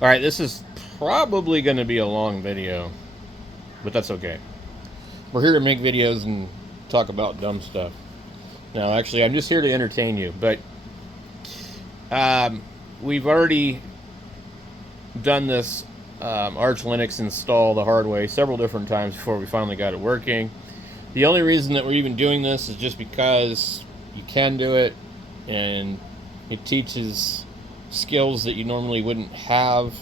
Alright, this is probably going to be a long video, but that's okay. We're here to make videos and talk about dumb stuff. No, actually, I'm just here to entertain you, but we've already done this Arch Linux install the hard way several different times before we finally got it working. The only reason that we're even doing this is just because you can do it, and it teaches skills that you normally wouldn't have.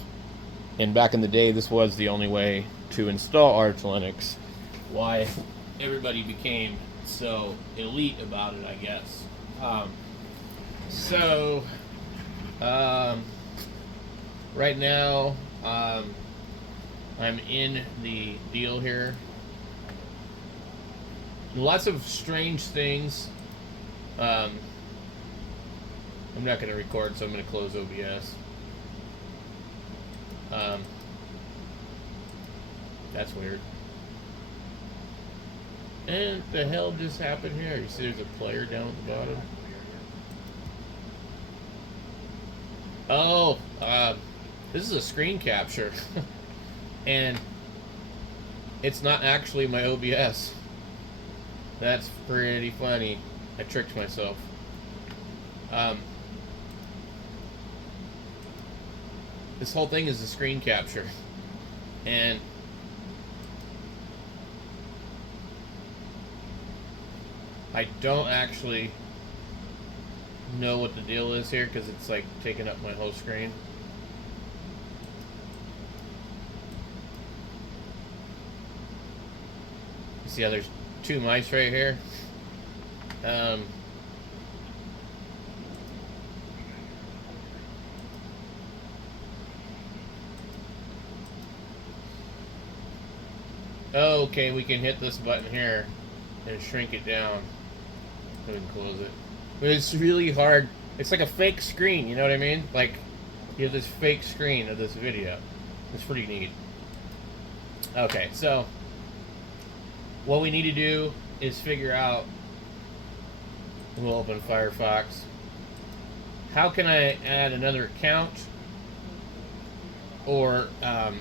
And back in the day, this was the only way to install Arch Linux. Why everybody became so elite about it, I guess. Right now, I'm in the deal here. Lots of strange things. I'm not going to record, so I'm going to close OBS. That's weird. And what the hell just happened here? You see there's a player down at the bottom? Oh, this is a screen capture. And it's not actually my OBS. That's pretty funny. I tricked myself. This whole thing is a screen capture. And I don't actually know what the deal is here because it's like taking up my whole screen. You see how there's two mice right here? Okay, we can hit this button here and shrink it down. Go ahead and close it. But it's really hard. It's like a fake screen, you know what I mean? Like, you have this fake screen of this video. It's pretty neat. Okay, so what we need to do is figure out, we'll open Firefox. How can I add another account? Or,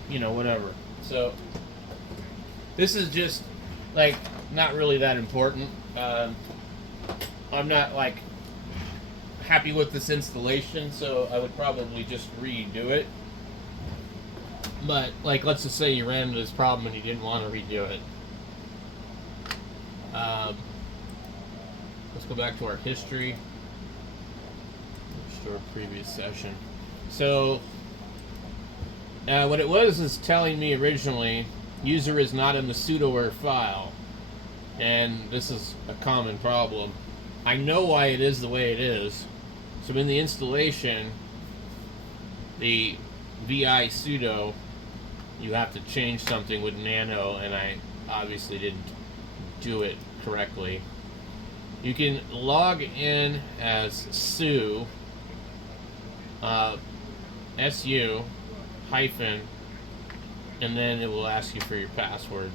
you know, whatever. So, this is just, like, not really that important. I'm not, like, happy with this installation, so I would probably just redo it. But, like, let's just say you ran into this problem and you didn't want to redo it. Let's go back to our history. Restore previous session. So, what it was is telling me originally, user is not in the sudo file. And this is a common problem. I know why it is the way it is. So in the installation, the vi sudo, you have to change something with nano, and I obviously didn't do it correctly. You can log in as su, su hyphen, and then it will ask you for your password.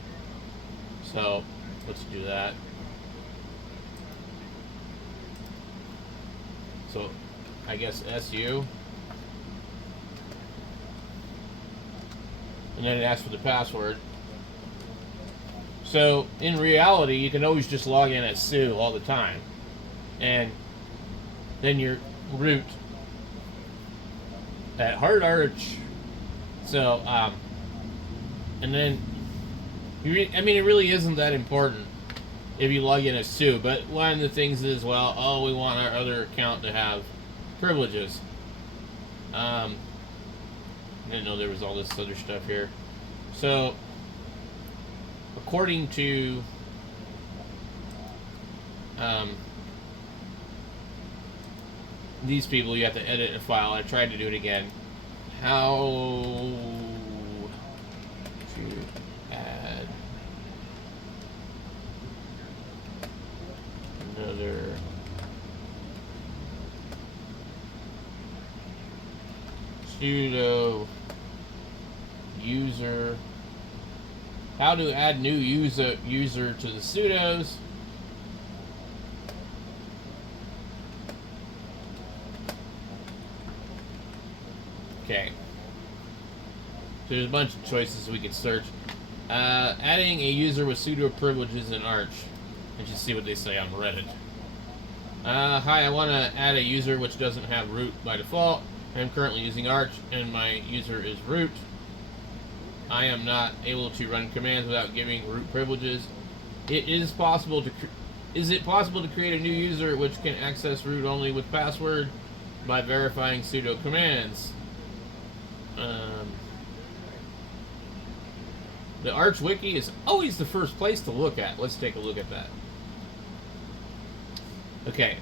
So let's do that. So I guess su, and then it asks for the password. So in reality, you can always just log in as su all the time, and then your root at hard arch. So and then I mean, it really isn't that important if you log in as su, but one of the things is, well, oh, we want our other account to have privileges. I didn't know there was all this other stuff here. So according to these people, you have to edit a file. I tried to do it again. How to add another sudo user. How to add new user to the sudos. Okay. there's a bunch of choices we could search. Adding a user with sudo privileges in Arch. And just see what they say on Reddit. Hi, I want to add a user which doesn't have root by default. I'm currently using Arch, and my user is root. I am not able to run commands without giving root privileges. Is it possible to create a new user which can access root only with password by verifying sudo commands? The Arch Wiki is always the first place to look at. Let's take a look at that. Okay.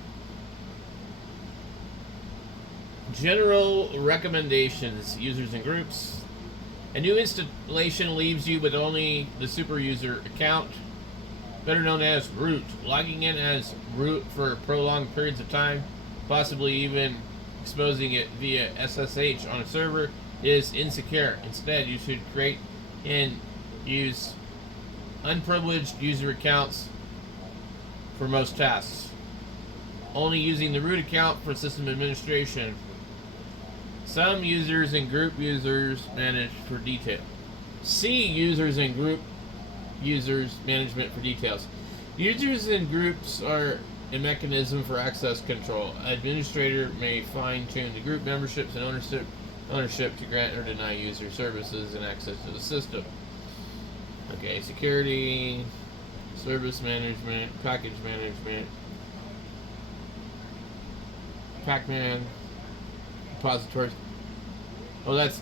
General recommendations, users and groups. A new installation leaves you with only the super user account, better known as root. Logging in as root for prolonged periods of time, possibly even exposing it via SSH on a server, is insecure. Instead, you should create and use unprivileged user accounts for most tasks. Only using the root account for system administration. Some users and group users manage for detail. See users and group users management for details. Users and groups are a mechanism for access control. An administrator may fine-tune the group memberships and ownership to grant or deny user services and access to the system. Okay, security, service management, package management, Pacman, repositories. Oh, that's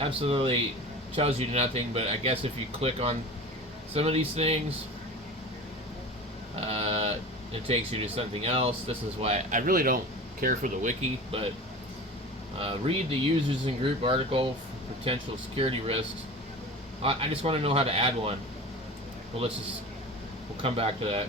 absolutely tells you nothing, but I guess if you click on some of these things, it takes you to something else. This is why I really don't care for the wiki, but read the users and group article for potential security risks. I just want to know how to add one. Well, we'll come back to that.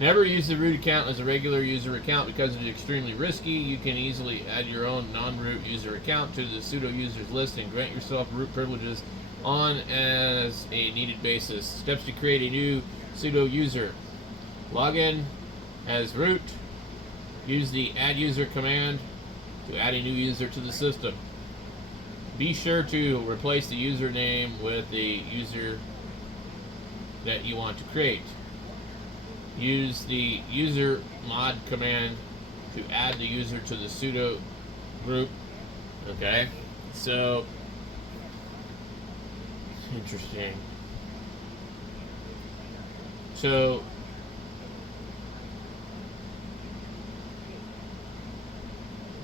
Never use the root account as a regular user account because it is extremely risky. You can easily add your own non-root user account to the sudo users list and grant yourself root privileges on as a needed basis. Steps to create a new sudo user. Log in as root. Use the add user command to add a new user to the system. Be sure to replace the username with the user that you want to create. Use the user mod command to add the user to the sudo group. Okay, so interesting. So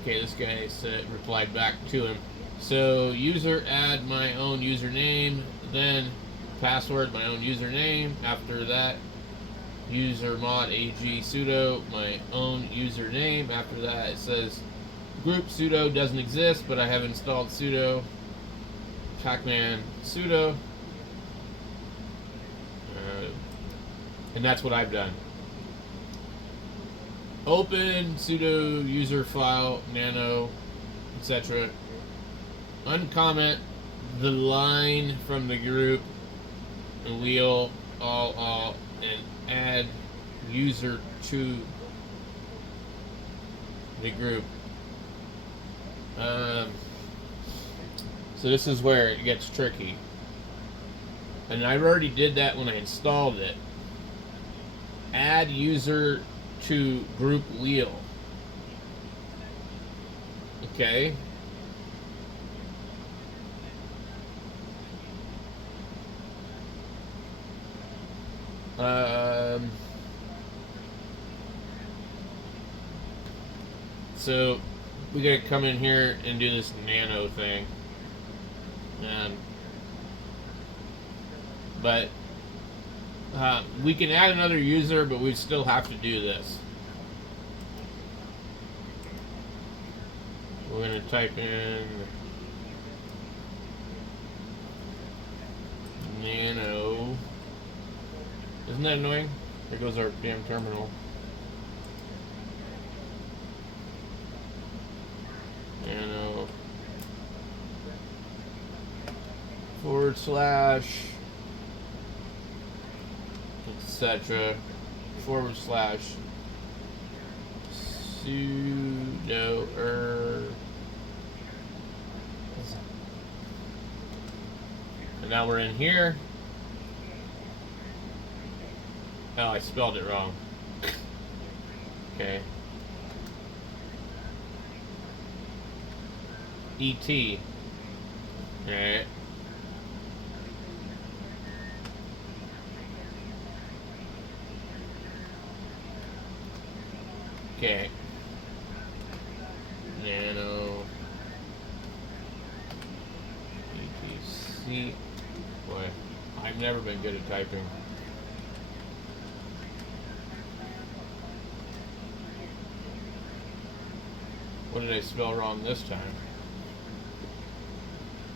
okay, this guy replied back to him. So user add my own username, then password my own username. After that, user mod ag sudo my own username. After that, it says group sudo doesn't exist, but I have installed sudo pacman sudo, and that's what I've done. Open sudo user file nano, etc. Uncomment the line from the group and wheel all and add user to the group. So this is where it gets tricky, and I already did that when I installed it. Add user to group wheel. Okay. So we gotta come in here and do this nano thing, but we can add another user, but we still have to do this. We're gonna type in nano. Isn't that annoying? There goes our damn terminal. Nano / etc. / sudo now we're in here. Oh, I spelled it wrong. Okay. ET. Alright. Okay. Nano. ETC. Boy, I've never been good at typing. What did I spell wrong this time?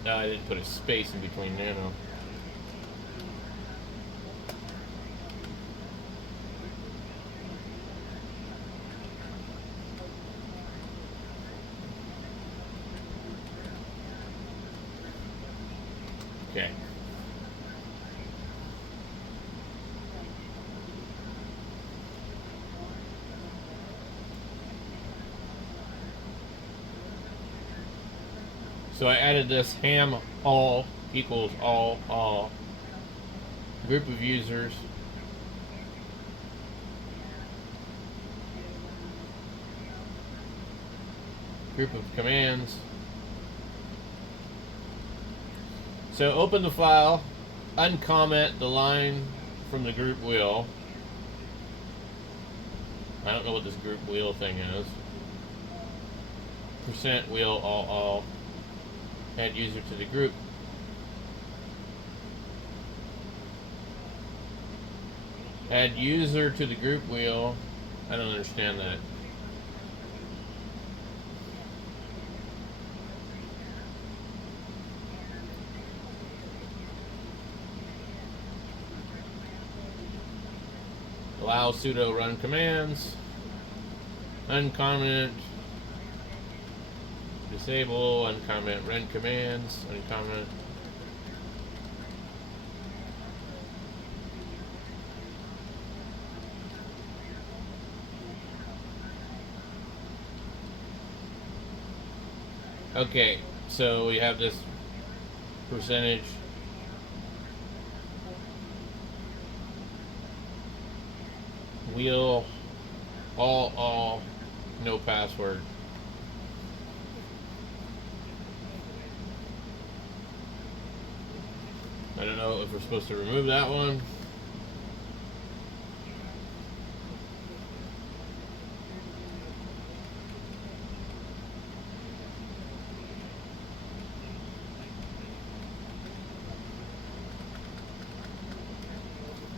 No, I didn't put a space in between nano. Okay. So I added this ham all equals all group of users. Group of commands. So open the file, uncomment the line from the group wheel. I don't know what this group wheel thing is. Percent wheel all. Add user to the group. Add user to the group wheel. I don't understand that. Allow sudo run commands. Uncomment. Disable, uncomment, run commands, uncomment. Okay, so we have this percentage. Wheel, all, no password. I don't know if we're supposed to remove that one.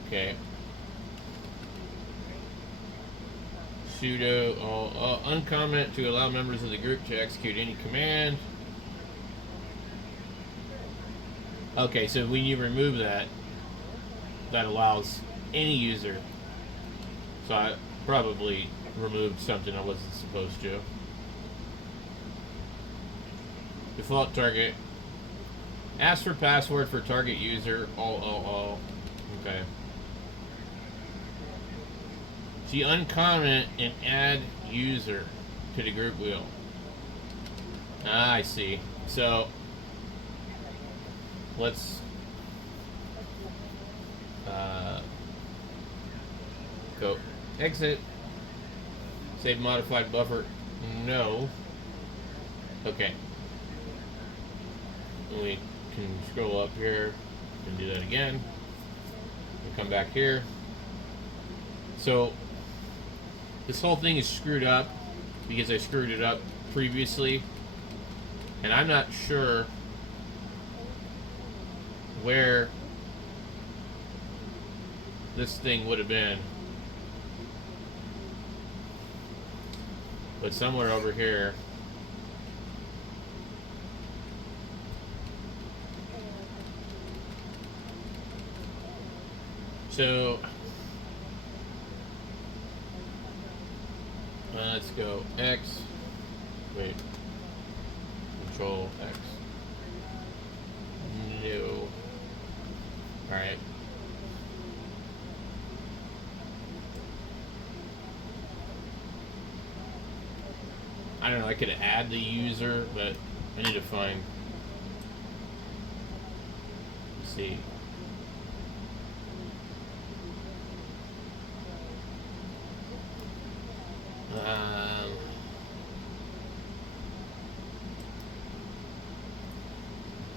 Okay. Sudo uncomment to allow members of the group to execute any command. Okay, so when you remove that, that allows any user. So I probably removed something I wasn't supposed to. Default target. Ask for password for target user. All. Okay. So you uncomment and add user to the group wheel. Ah, I see. So let's go exit. Save modified buffer. No. Okay. We can scroll up here and do that again. We'll come back here. So this whole thing is screwed up because I screwed it up previously, and I'm not sure where this thing would have been, but somewhere over here. So let's go X, wait, Control X, no, alright. I don't know, I could add the user, but I need to find see.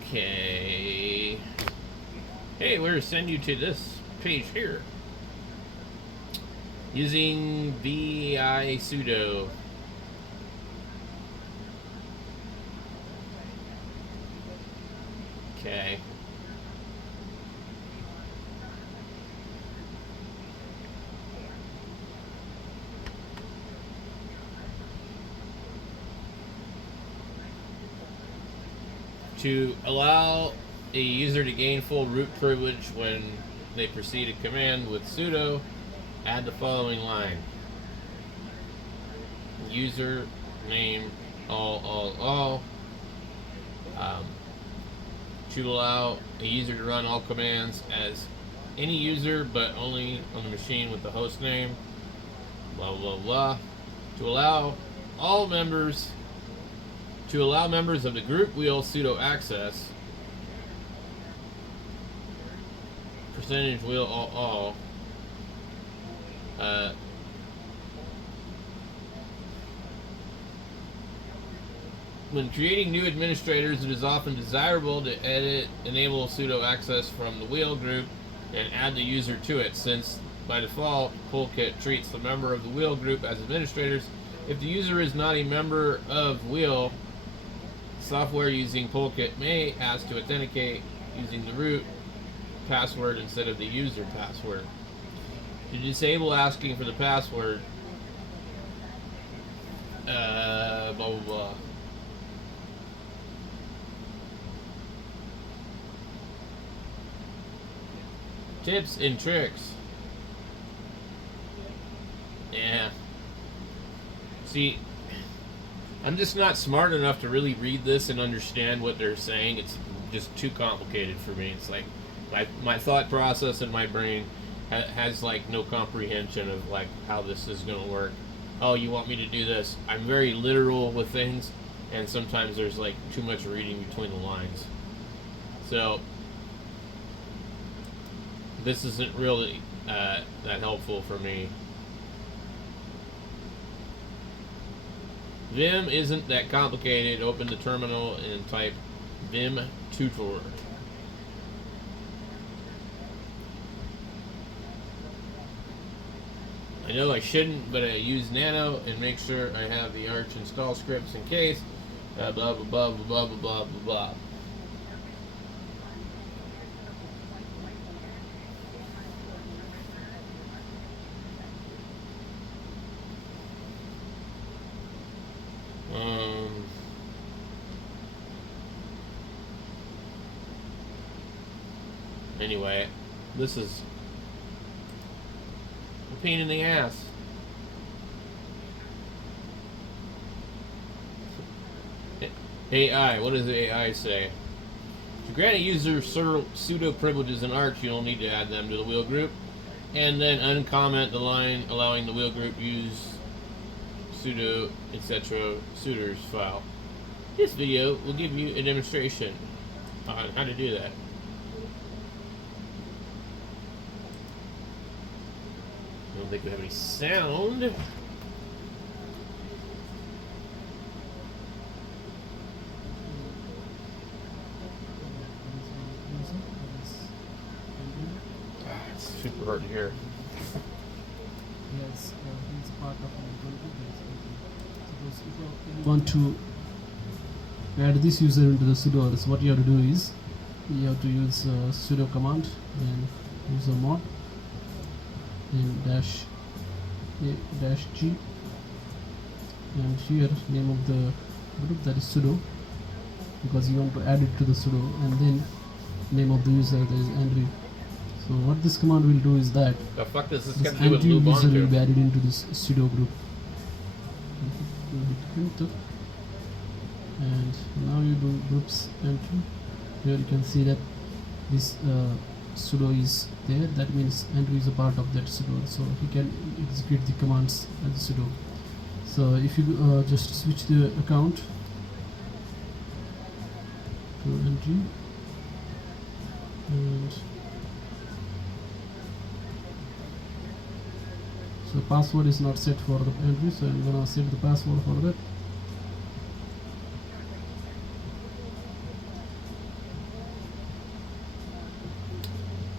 Okay. Hey, we're going to send you to this page here. Using vi sudo. Okay. To allow a user to gain full root privilege when they proceed a command with sudo, add the following line. User name all. To allow a user to run all commands as any user, but only on the machine with the host name. Blah blah blah. To allow members of the group wheel sudo access. Percentage wheel all. When creating new administrators, it is often desirable to enable sudo access from the wheel group and add the user to it, since by default, Toolkit treats the member of the wheel group as administrators. If the user is not a member of wheel, software using Toolkit may ask to authenticate using the root password instead of the user password. To disable asking for the password, blah blah blah. Tips and tricks. Yeah. See, I'm just not smart enough to really read this and understand what they're saying. It's just too complicated for me. It's like my thought process in my brain has like no comprehension of like how this is going to work. Oh, you want me to do this? I'm very literal with things, and sometimes there's like too much reading between the lines. So this isn't really that helpful for me. Vim isn't that complicated. Open the terminal and type vim tutor. I know I shouldn't, but I use nano and make sure I have the arch install scripts in case. Blah blah blah blah blah blah blah blah. Anyway, this is a pain in the ass. AI, what does the AI say? To grant a user pseudo privileges in Arch, you'll need to add them to the wheel group, and then uncomment the line allowing the wheel group use sudo etc. suitors file. This video will give you a demonstration on how to do that. I don't think we have any sound. It's super hard to hear. Yes, it's part of our Suppose if you want to add this user into the sudo, so what you have to do is you have to use sudo command and user mod and dash g, and here name of the group, that is sudo, because you want to add it to the sudo, and then name of the user, that is Andrew. So what this command will do is that The fuck does this this got to do with Andrew user will Ubuntu? be added into this sudo group. Hit enter, and now you do groups entry. Here you can see that this sudo is there. That means Andrew is a part of that sudo, so he can execute the commands as the sudo. So if you just switch the account to Andrew, And so password is not set for the entry, so I'm gonna set the password for that.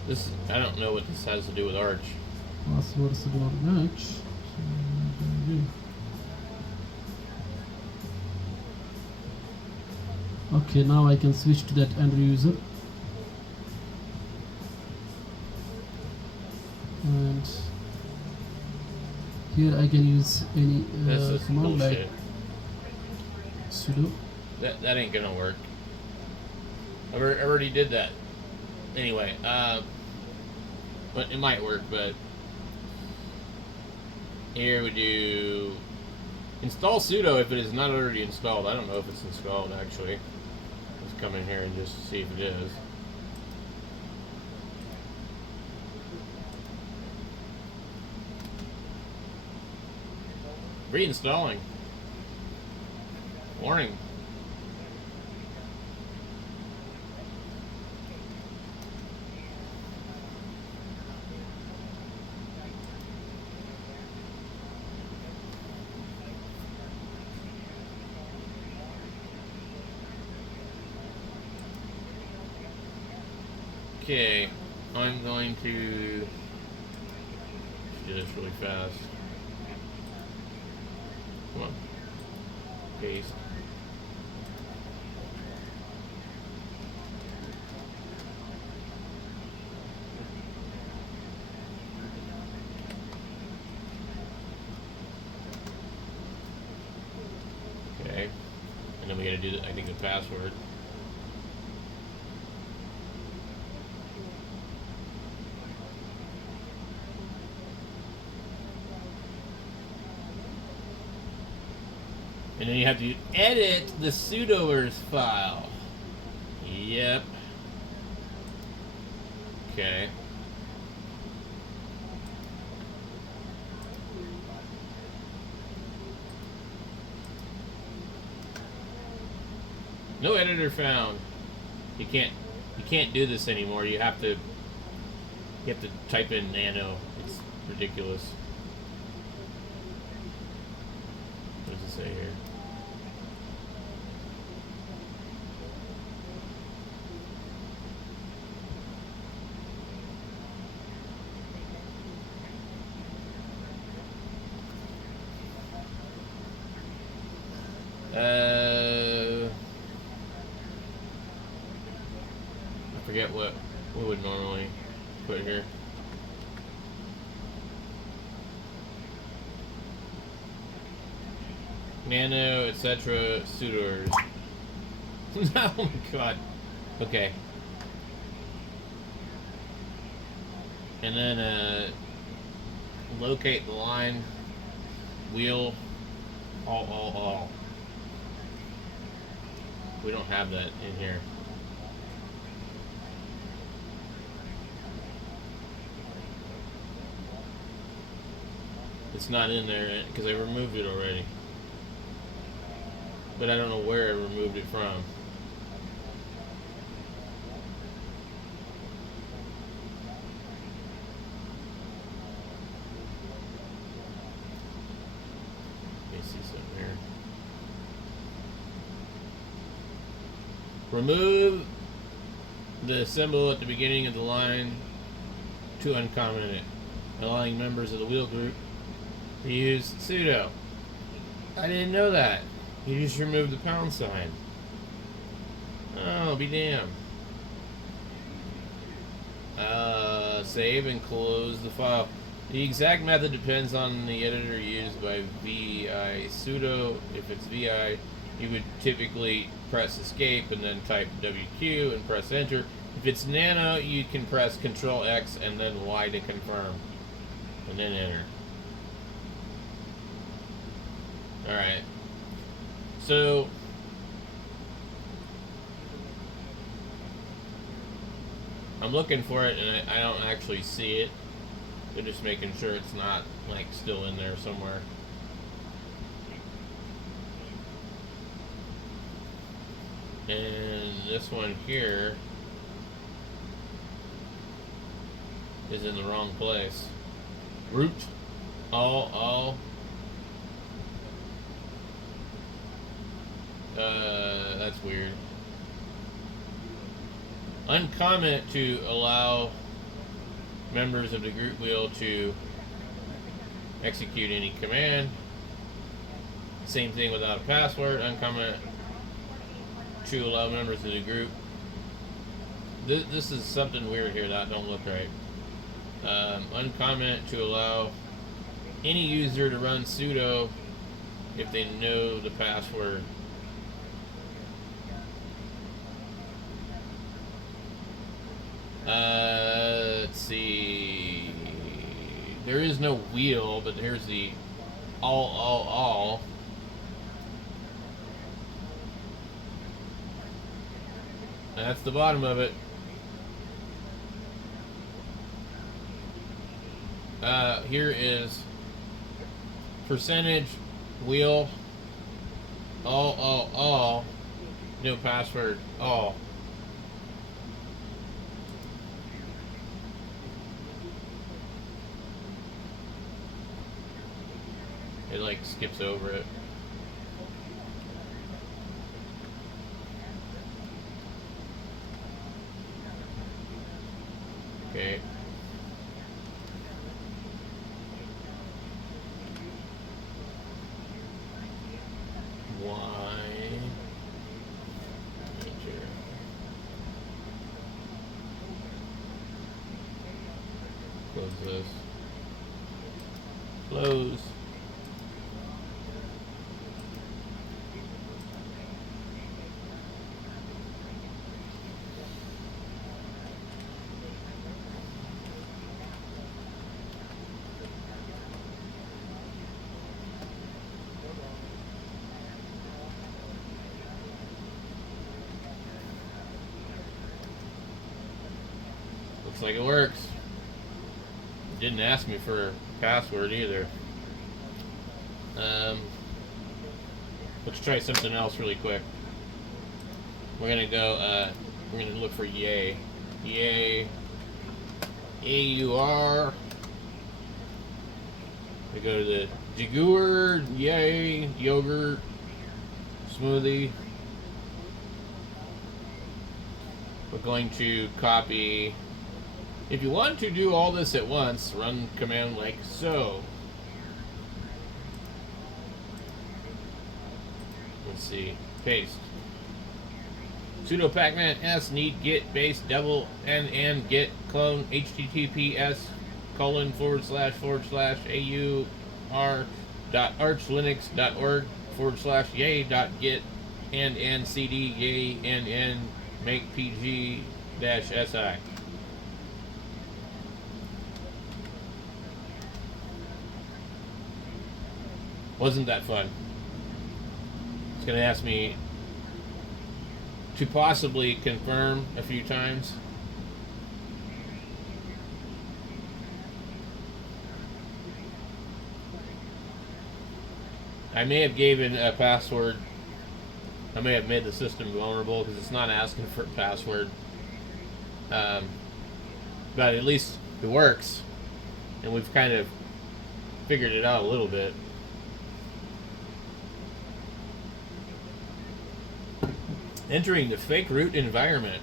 This, I don't know what this has to do with Arch. Passwords do not match. So okay, now I can switch to that end user. And here I can use any This is command like bullshit. sudo. That ain't gonna work. I already did that. Anyway, but it might work, but here we do install sudo if it is not already installed. I don't know if it's installed actually. Let's come in here and just see if it is. Reinstalling. Warning. Okay, I'm going to do this really fast. Come on. Paste. Okay. And then we gotta do, I think, the password. And then you have to edit the sudoers file. Yep. Okay. No editor found. You can't do this anymore. You have to type in nano. It's ridiculous. What does it say here? I forget what we would normally put here. Nano, etc. sudoers. Oh my god. Okay. And then locate the line, wheel, all. We don't have that in here. It's not in there because I removed it already. But I don't know where I removed it from. Let me see something here. Remove the symbol at the beginning of the line to uncomment it, allowing members of the wheel group to use sudo. I didn't know that. You just removed the pound sign. Oh, be damned. Save and close the file. The exact method depends on the editor used by VI sudo. If it's VI, you would typically press escape and then type WQ and press enter. If it's nano, you can press Control X and then Y to confirm, and then enter. Alright. So I'm looking for it and I don't actually see it. We're just making sure it's not like still in there somewhere. And this one here, is in the wrong place. Root all. That's weird. Uncomment to allow members of the group wheel to execute any command. Same thing without a password. Uncomment to allow members of the group. This is something weird here that don't look right. Uncomment to allow any user to run sudo if they know the password. Let's see. There is no wheel, but here's the all. And that's the bottom of it. Here is percentage wheel all, no password, all. It like skips over it. Okay. Why? Enter. Close this. Close. Looks like it works. It didn't ask me for a password either. Let's try something else really quick. We're gonna go. We're gonna look for yay. Yay. AUR. We go to the Jaguar. Yay. Yogurt. Smoothie. We're going to copy. If you want to do all this at once, run command like so. Let's see. Paste. Sudo pacman s need git base double and git clone https://aur.archlinux.org/yay.git and cd yay and make pg-si. Wasn't that fun? It's going to ask me to possibly confirm a few times. I may have given a password. I may have made the system vulnerable because it's not asking for a password. But at least it works. And we've kind of figured it out a little bit. Entering the fake root environment.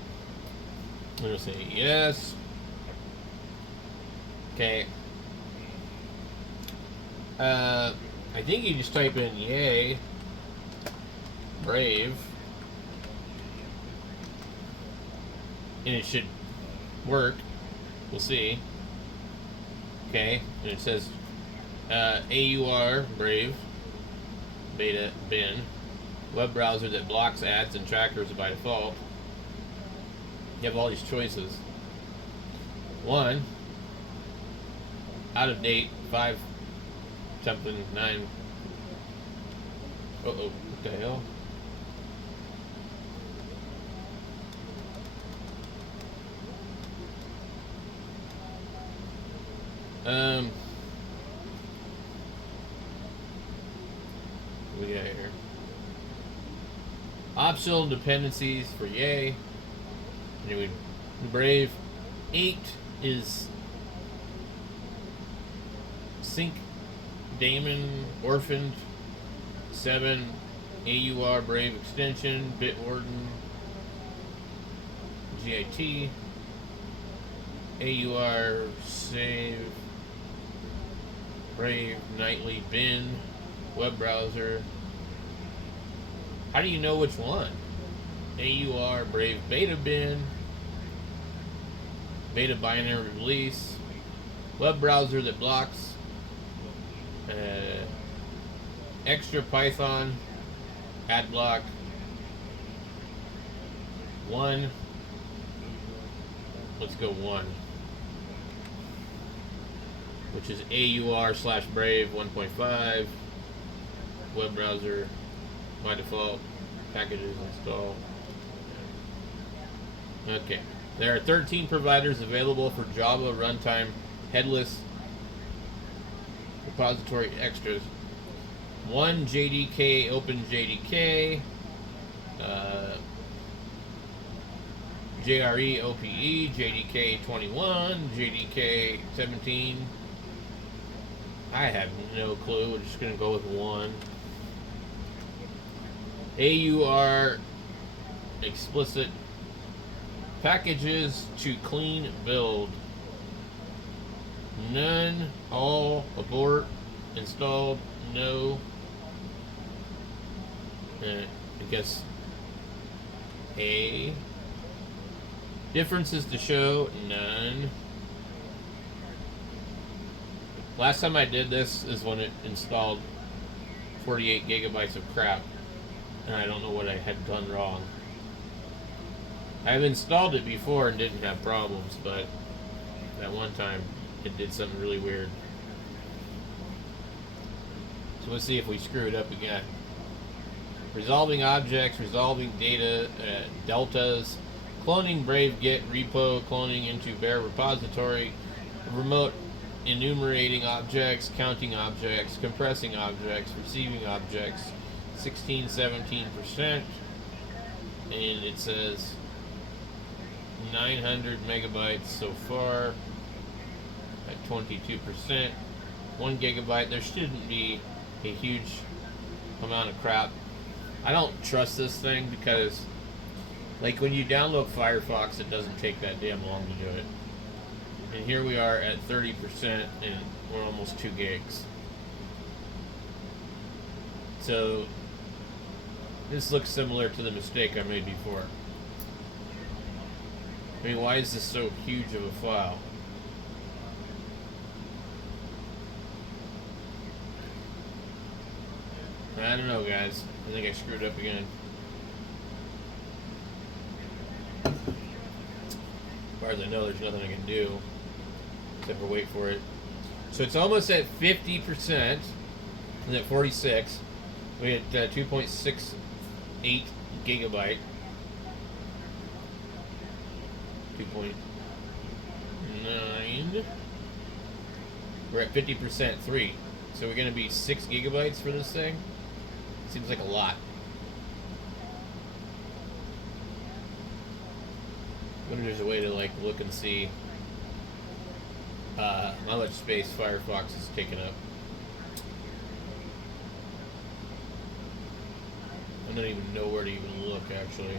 I'm going to say yes. Okay. I think you just type in yay, brave, and it should work. We'll see. Okay, and it says AUR, brave, beta, bin. Web browser that blocks ads and trackers by default. You have all these choices. 1, out of date, 5 something 9. What the hell? What we got here? Optional dependencies for yay. Anyway, brave. 8 is Sync Daemon Orphaned 7 AUR Brave Extension Bitwarden GIT AUR Save Brave Nightly Bin Web Browser. How do you know which one? AUR Brave Beta Bin Beta Binary Release Web Browser that blocks Extra Python Adblock 1. Let's go 1, which is AUR/Brave 1.5 web browser by default. Packages install. Okay, there are 13 providers available for Java runtime headless repository extras. 1 JDK OpenJDK, JRE OPE, JDK 21, JDK 17. I have no clue. We're just going to go with 1. AUR explicit packages to clean build. None, all, abort, installed, no. I guess A. Differences to show, none. Last time I did this is when it installed 48 gigabytes of crap, and I don't know what I had done wrong. I've installed it before and didn't have problems, but that one time it did something really weird. So let's see if we screw it up again. Resolving objects, resolving data, deltas, cloning Brave Git repo, cloning into bare repository, remote enumerating objects, counting objects, compressing objects, receiving objects, 16-17%, and it says 900 megabytes so far at 22%, 1 gigabyte. There shouldn't be a huge amount of crap. I don't trust this thing because, like, when you download Firefox, it doesn't take that damn long to do it. And here we are at 30%, and we're almost 2 gigs. So this looks similar to the mistake I made before. I mean, why is this so huge of a file? I don't know, guys. I think I screwed up again. As far as I know, there's nothing I can do except for wait for it. So it's almost at 50%. And at 46, we had 2.68 gigabyte. 2.9. We're at 50%, 3. So we're going to be 6 gigabytes for this thing. Seems like a lot. I wonder if there's a way to, like, look and see how much space Firefox is taking up. I don't even know where to even look, actually.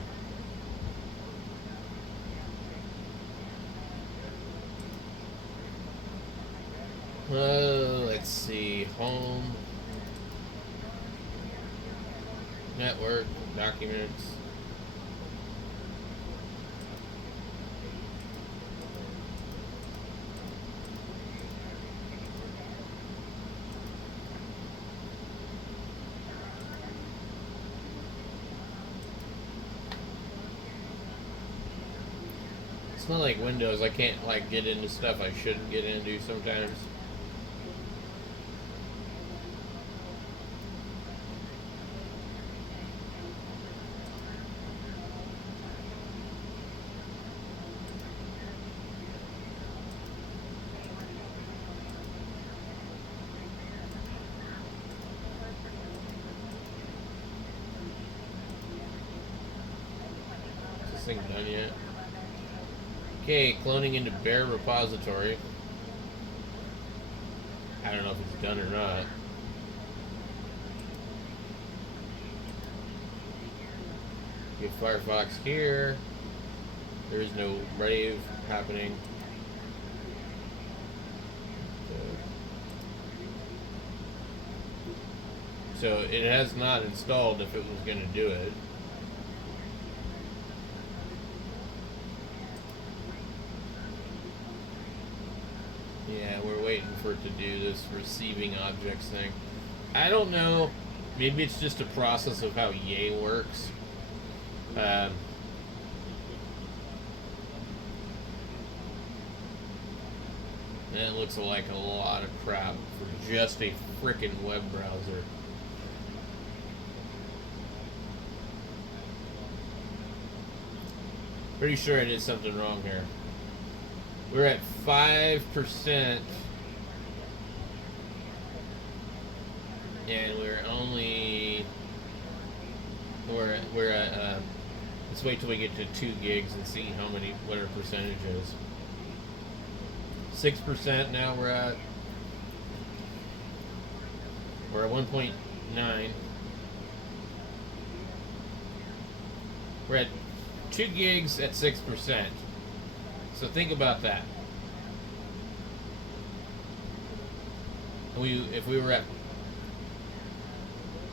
Let's see. Home. Network. Documents. It's not like Windows. I can't, like, get into stuff I shouldn't get into sometimes. Is this thing done yet? Okay, cloning into bare repository. I I don't know if it's done or not. Get Firefox here. There is no Brave happening. So it has not installed if it was going to do it. Yeah, we're waiting for it to do this receiving objects thing. I don't know. Maybe it's just a process of how Yay works. And it looks like a lot of crap for just a frickin' web browser. Pretty sure I did something wrong here. We're at 5%, and we're at let's wait till we get to 2 gigs and see what our percentage is. 6% now we're at 1.9. We're at 2 gigs at 6%. So think about that. If we were at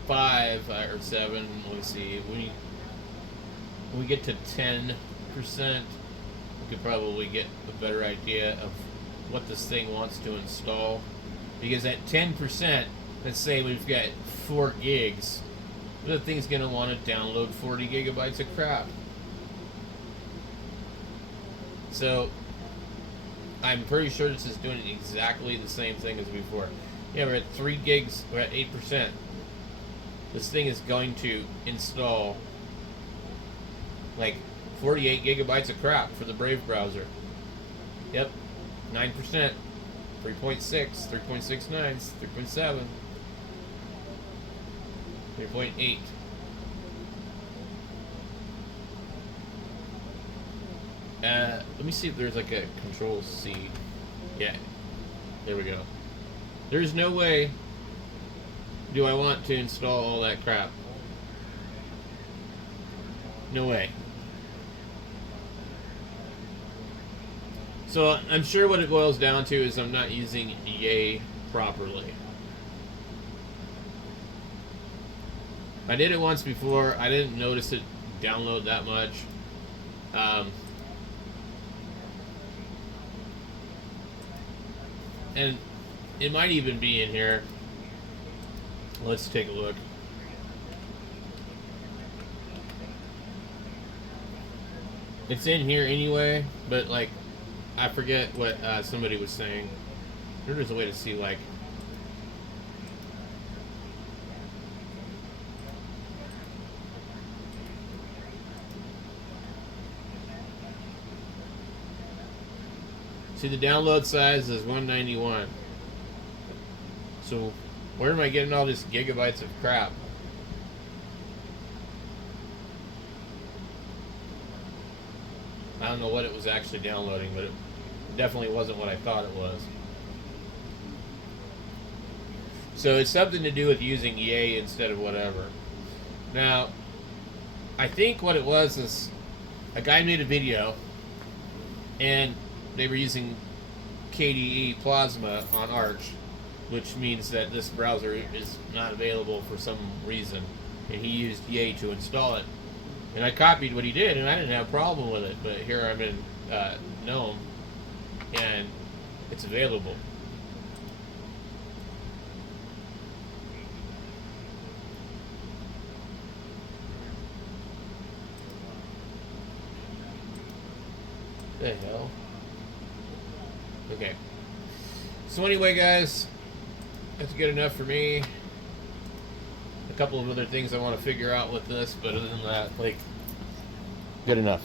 5 or 7, let's see, when we get to 10%, we could probably get a better idea of what this thing wants to install. Because at 10%, let's say we've got 4 gigs, the thing's going to want to download 40 gigabytes of crap. So I'm pretty sure this is doing exactly the same thing as before. Yeah, we're at 3 gigs, we're at 8%. This thing is going to install like 48 gigabytes of crap for the Brave browser. Yep, 9%, 3.6, 3.69, 3.7, 3.8. Let me see if there's like a Control C. Yeah, there we go. There's no way do I want to install all that crap. No way. So I'm sure what it boils down to is I'm not using Yay properly. I did it once before. I didn't notice it download that much. And it might even be in here. Let's take a look. It's in here anyway, but like, I forget what somebody was saying. There's a way to see like, see the download size is 191. So where am I getting all these gigabytes of crap? I don't know what it was actually downloading, but it definitely wasn't what I thought it was. So it's something to do with using Yay instead of whatever. Now, I think what it was is a guy made a video and they were using KDE Plasma on Arch, which means that this browser is not available for some reason, and he used Yay to install it. And I copied what he did, and I didn't have a problem with it, but here I'm in GNOME, and it's available. The hell? Okay. So anyway, guys, that's good enough for me. A couple of other things I want to figure out with this, but other than that, like, good enough.